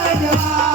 Yeah.